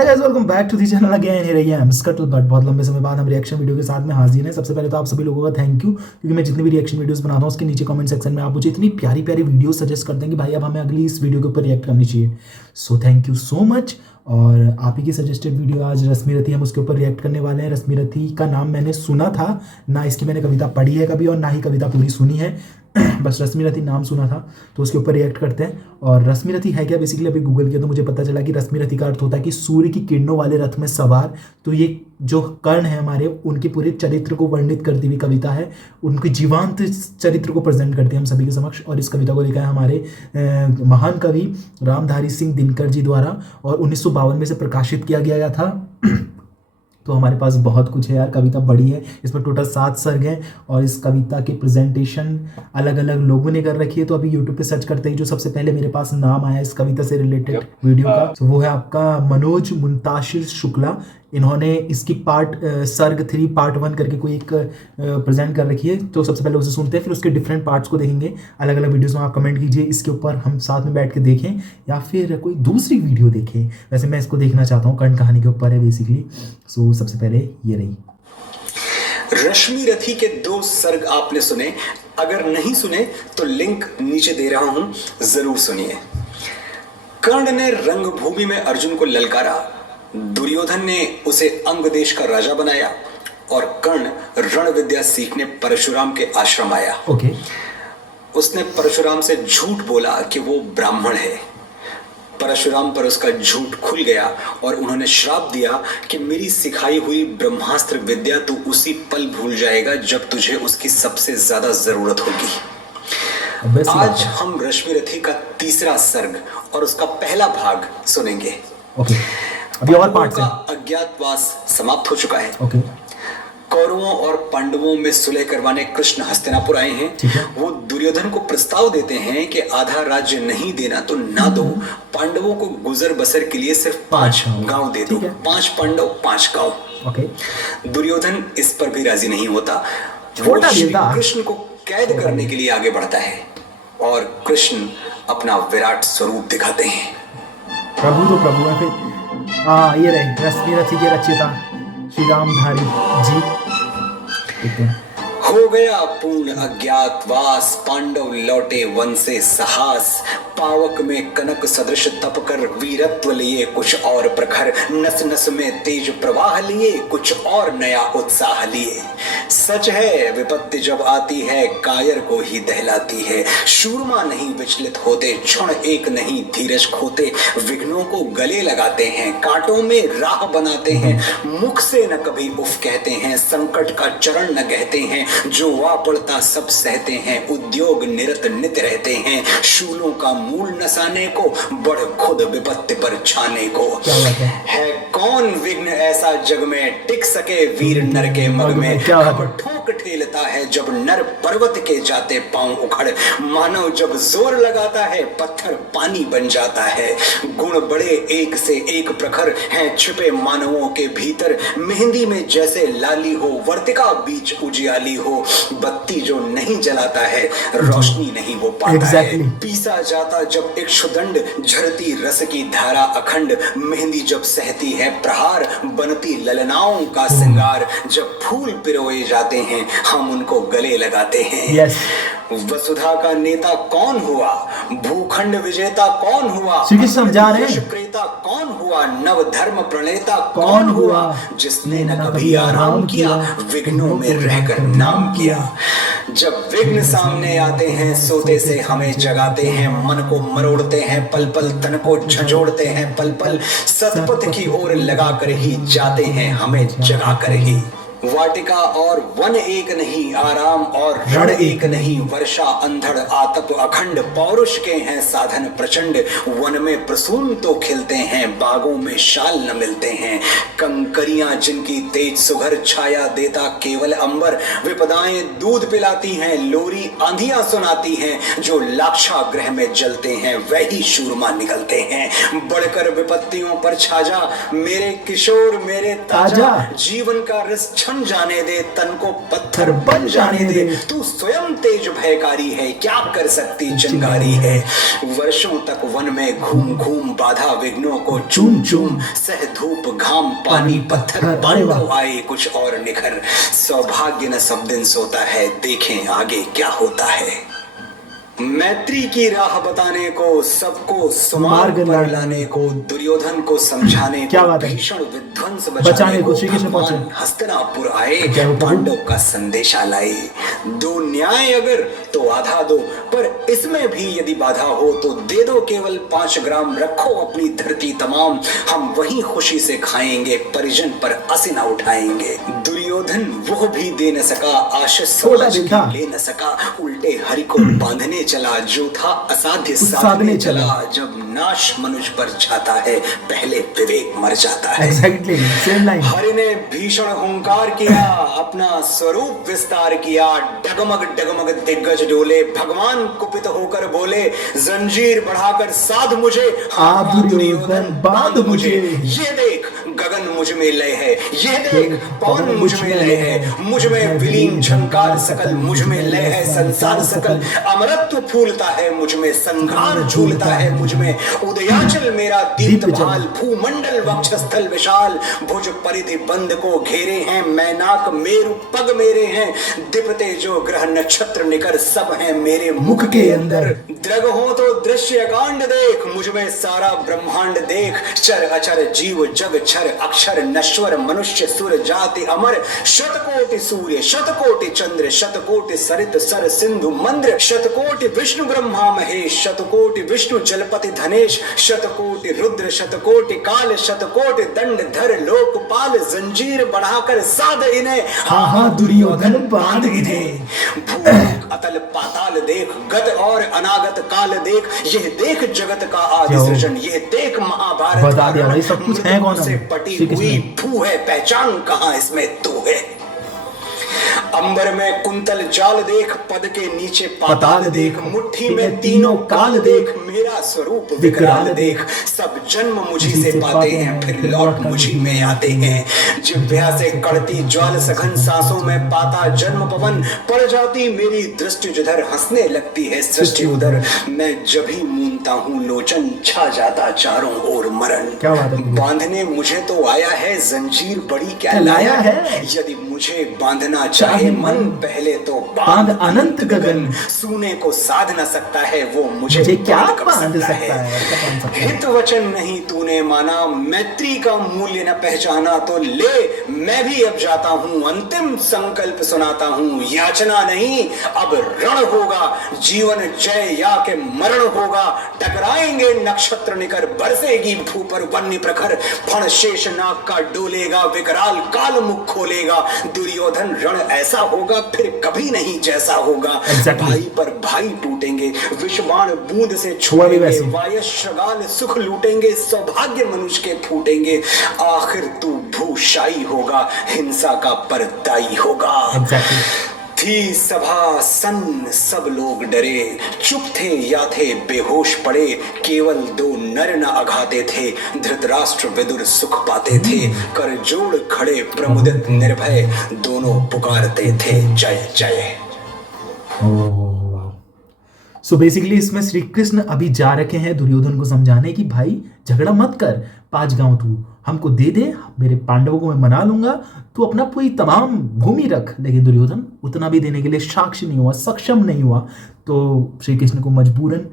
Hi guys, welcome back to the channel again. Here I am scuttlebutt. बहुत लंबे समय बाद हम रिएक्शन वीडियो के साथ में हाजिर हैं। सबसे पहले तो आप सभी लोगों का थैंक यू, क्योंकि मैं जितनी भी रिएक्शन वीडियोस बनाता हूँ उसके नीचे कमेंट सेक्शन में आप मुझे इतनी प्यारी प्यारी वीडियो सजेस्ट करते हैं कि भाई अब हमें अगली इस वीडियो के ऊपर रिएक्ट करनी चाहिए। So thank you so much. और आप ही की सजेस्टेड वीडियो आज रश्मि रथी, हम उसके ऊपर रिएक्ट करने वाले हैं। रश्मि रथी का नाम मैंने सुना था, ना इसकी मैंने कविता पढ़ी है कभी और ना ही कविता पूरी सुनी है। बस रश्मि रथी नाम सुना था, तो उसके ऊपर रिएक्ट करते हैं। और रश्मि रथी है क्या, बेसिकली अभी गूगल किया तो मुझे पता चला कि रश्मि रथी का अर्थ होता है कि सूर्य की किरणों वाले रथ में सवार। तो ये जो कर्ण है हमारे, उनके पूरे चरित्र को वर्णित करती हुई कविता है, उनके जीवांत चरित्र को प्रेजेंट करती है हम सभी के समक्ष। और इस कविता को लिखा है हमारे महान कवि रामधारी सिंह दिनकर जी द्वारा, और 1952 में से प्रकाशित किया गया था। तो हमारे पास बहुत कुछ है यार, कविता बड़ी है, इसमें टोटल 7 सर्ग हैं। और इस कविता के प्रेजेंटेशन अलग अलग लोगों ने कर रखी है। तो अभी यूट्यूब पे सर्च करते ही जो सबसे पहले मेरे पास नाम आया इस कविता से रिलेटेड वीडियो का, तो वो है आपका मनोज मुंताशिर शुक्ला। इन्होंने इसकी सर्ग 3 पार्ट 1 करके कोई एक प्रेजेंट कर रखी है। तो सबसे पहले उसे सुनते हैं, फिर उसके डिफरेंट पार्ट्स को देखेंगे अलग अलग वीडियोस में। आप कमेंट कीजिए इसके ऊपर, हम साथ में बैठ के देखें या फिर कोई दूसरी वीडियो देखें। वैसे मैं इसको देखना चाहता हूँ, कर्ण कहानी के ऊपर है बेसिकली। सो सबसे पहले ये रही रश्मि रथी के 2 सर्ग आपने सुने। अगर नहीं सुने तो लिंक नीचे दे रहा हूं, जरूर सुनिए। कर्ण ने रंगभूमि में अर्जुन को ललकारा, दुर्योधन ने उसे अंग देश का राजा बनाया और कर्ण रण विद्या सीखने परशुराम के आश्रम आया। उसने परशुराम से झूठ बोला कि वो ब्राह्मण है। परशुराम पर उसका झूठ खुल गया और उन्होंने श्राप दिया कि मेरी सिखाई हुई ब्रह्मास्त्र विद्या तू उसी पल भूल जाएगा जब तुझे उसकी सबसे ज्यादा जरूरत होगी। आज हम रश्मि रथी का 3रा सर्ग और उसका पहला भाग सुनेंगे। अभी और पार्ट का अज्ञातवास समाप्त हो चुका है। कौरवों और पांडवों में सुलह करवाने कृष्ण हस्तिनापुर आए हैं। वो दुर्योधन को प्रस्ताव देते हैं कि आधा राज्य नहीं देना तो ना दो, पांडवों को गुजर बसर के लिए सिर्फ 5 गांव दे दो। 5 पांडव 5 गांव। दुर्योधन इस पर भी राजी नहीं होता। वो कृष्ण को कैद करने के लिए आगे बढ़ता है और कृष्ण अपना विराट स्वरूप दिखाते हैं। प्रभु तो प्रभु है फिर। ये रहे रश्मि रथी के रचयिता श्री रामधारी जी। हो गया पूर्ण अज्ञातवास, पांडव लौटे वन से साहस। पावक में कनक सदृश तप कर वीरत्व लिए कुछ और प्रखर। नस नस में तेज प्रवाह लिए कुछ और नया उत्साह लिए। सच है विपत्ति जब आती है कायर को ही दहलाती है। शूरमा नहीं विचलित होते, क्षण एक नहीं धीरज खोते। विघ्नों को गले लगाते हैं, कांटों में राह बनाते हैं। मुख से न कभी उफ कहते हैं, संकट का चरण न कहते हैं। जो वा पड़ता सब सहते हैं, उद्योग निरत नित रहते हैं। शूलों का मूल नसाने को, बढ़ खुद विपत्ति पर छाने को। है कौन विघ्न ऐसा जग में, टिक सके वीर नर के मग में। ठोक ठेलता है जब नर पर्वत के जाते पांव उखड़। मानव जब जोर लगाता है पत्थर पानी बन जाता है। गुण बड़े एक से एक प्रखर हैं छिपे मानवों के भीतर। मेहंदी में जैसे लाली हो, वर्तिका बीच उजियाली हो। बत्ती जो नहीं जलाता है रोशनी नहीं वो पाता है। पीसा जाता जब एक क्षुदंड, झरती रस की धारा अखंड। मेहंदी जब सहती है प्रहार, बनती ललनाओं का श्रृंगार। जब फूल पिरोए जाते हैं हम उनको गले लगाते हैं। वसुधा का नेता कौन हुआ, भूखंड विजेता कौन हुआ, क्रेता कौन हुआ, नव धर्म प्रणेता कौन हुआ। जिसने न कभी आराम किया, विघ्नों में रहकर नाम किया। जब विघ्न सामने आते हैं सोते से हमें जगाते हैं। मन को मरोड़ते हैं पल पल, तन को झंझोड़ते हैं पल पल। सतपथ की ओर लगा कर ही जाते हैं हमें जगा कर ही। वाटिका और वन एक नहीं, आराम और रण एक नहीं। वर्षा अंधड़ आतप अखंड, पौरुष के हैं साधन प्रचंड। वन में प्रसून तो खिलते हैं, बागों में शाल न मिलते हैं। कंकरियां जिनकी तेज सुघर, छाया देता केवल अंबर। विपदाएं दूध पिलाती हैं, लोरी आंधियां सुनाती हैं। जो लाक्षागृह में जलते हैं वही शूरमा निकलते हैं। बढ़कर विपत्तियों पर छाजा, मेरे किशोर मेरे ताजा। जीवन का रस ठन जाने दे, तन को पत्थर बन जाने दे। तू स्वयं तेज भयकारी है, क्या कर सकती चिंगारी है। वर्षों तक वन में घूम घूम बाधा विघ्नों को चूम चूम, सह धूप घाम पानी पत्थर, पांडव आए कुछ और निखर। सौभाग्य न सब दिन सोता है, देखें आगे क्या होता है। मैत्री की राह बताने को, सबको सुमार्ग पर लाने को, दुर्योधन को समझाने को, भीषण विध्वंस बचाने को, भगवान हस्तिनापुर आए, पांडव का संदेशा लाए। दो न्याय अगर तो आधा दो, पर इसमें भी यदि बाधा हो तो दे दो केवल 5 ग्राम। रखो अपनी धरती तमाम, हम वही खुशी से खाएंगे, परिजन पर असी न उठाएंगे। दुर्योधन वो भी दे न सका, आशीष समाज की ले न सका। उल्टे हरि को बांधने चला, जो था असाध्य साधने चला। जब नाश मनुष्य पर छाता है, पहले विवेक मर जाता है। Exactly, same line. हरि ने भीषण हुंकार किया, अपना स्वरूप विस्तार किया। डगमग डगमग दिग्गज डोले, भगवान कुपित होकर बोले, जंजीर बढ़ाकर साध मुझे, हाँ दुर्योधन बांध मुझे। ये देख गगन मुझ में लय है, ये देख पवन मुझ में लय है, मुझ में विलीन झंकार सकल, मुझ में लय है संसार सकल। अमरत्व फूलता है मुझ में, संघार झूलता है मुझ में। उदयाचल मेरा दीप्त भाल, भूमंडल वक्षस्थल विशाल। भुज परिधि बंद को घेरे हैं, मैनाक मेरु पग मेरे हैं। दिपते जो ग्रह नक्षत्र निकर, सब हैं मेरे मुख के अंदर। दृग हो तो दृश्य कांड देख, मुझ में सारा ब्रह्मांड देख। चर अचर जीव जग छर, अक्षर नश्वर मनुष्य सुर जाति अमर। शतकोटि सूर्य शतकोटि चंद्र, शतकोटि सरित सर सिंधु मंद्र। शतकोटि विष्णु ब्रह्मा महेश, शतकोटि विष्णु जलपति धनेश। शतकोटि रुद्र शतकोटि काल, शतकोटि दंड धर लोकपाल। जंजीर बढ़ाकर साध इन्हें, हाँ हाँ दुर्योधन बांध इन्हें। भूलोक अतल पाताल देख, गत और अनागत काल देख। यह देख जगत का आदि सृजन, यह देख महाभारत बता दिया भाई, सब कुछ है कौन से पटी हुई भू है, पहचान कहां इसमें तू है। अंबर में कुंतल जाल देख, पद के नीचे पाताल देख। मुट्ठी में तीनों काल देख, मेरा स्वरूप विकराल देख। सब जन्म मुझी से पाते हैं, फिर लौट मुझी में आते हैं। जिह्वा से कड़ती ज्वाल सघन, सांसों में पाता जन्म पवन। पड़ जाती मेरी दृष्टि जिधर, हंसने लगती है सृष्टि उधर। मैं जब ही मूंदता हूँ लोचन, छा जाता चारों ओर मरण। बांधने मुझे तो आया है, जंजीर बड़ी क्या लाया है। यदि मुझे बांधना चाहे मन, पहले तो बांध अनंत गगन। सूने को साध न सकता है, वो मुझे क्या बांध सकता है। हित वचन नहीं तूने माना, मैत्री का मूल्य न पहचाना। तो ले मैं भी अब जाता हूँ, अंतिम संकल्प सुनाता हूँ। याचना नहीं अब रण होगा, जीवन जय या के मरण होगा। टकराएंगे नक्षत्र निकर, बरसेगी भू पर वन्य प्रखर। फण शेष नाग का डोलेगा, विकराल काल मुख खोलेगा। दुर्योधन रण ऐसा होगा, फिर कभी नहीं जैसा होगा। भाई पर भाई टूटेंगे, विषबाण बूंद से छुएंगे। वायश्रगाल सुख लूटेंगे, सौभाग्य मनुष्य के फूटेंगे। आखिर तू भूशाई होगा, हिंसा का परदाई होगा। थी सभा सन्न, सब लोग डरे। चुप थे या थे बेहोश पड़े। केवल 2 नर न अघाते थे, धृतराष्ट्र विदुर सुख पाते थे। कर जोड़ खड़े प्रमुदित निर्भय, दोनों पुकारते थे जय जय। सो बेसिकली इसमें श्री कृष्ण अभी जा रखे हैं दुर्योधन को समझाने कि भाई झगड़ा मत कर, 5 गांव तू हमको दे दे, मेरे पांडवों को मैं मना लूंगा, तू अपना पूरी तमाम भूमि रख। लेकिन दुर्योधन उतना भी देने के लिए साक्षी नहीं हुआ, सक्षम नहीं हुआ। तो श्री कृष्ण को मजबूरन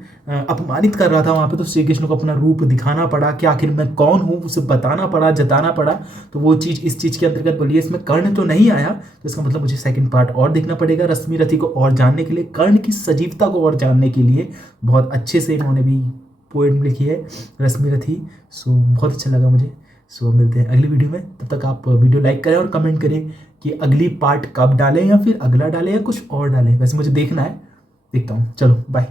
अपमानित कर रहा था वहाँ पे, तो श्री कृष्ण को अपना रूप दिखाना पड़ा कि आखिर मैं कौन हूँ, उसे बताना पड़ा, जताना पड़ा। तो वो चीज़ इस चीज़ के अंतर्गत बोलिए। इसमें कर्ण तो नहीं आया, तो इसका मतलब मुझे सेकंड पार्ट और देखना पड़ेगा रश्मि रथी को और जानने के लिए, कर्ण की सजीवता को और जानने के लिए। बहुत अच्छे से इन्होंने भी पोएम लिखी है रश्मि रथी। सो बहुत अच्छा लगा मुझे। सो मिलते हैं अगली वीडियो में, तब तक आप वीडियो लाइक करें और कमेंट करें कि अगली पार्ट कब डालें, या फिर अगला डालें या कुछ और डालें। वैसे मुझे देखना है, देखता हूँ। चलो बाय।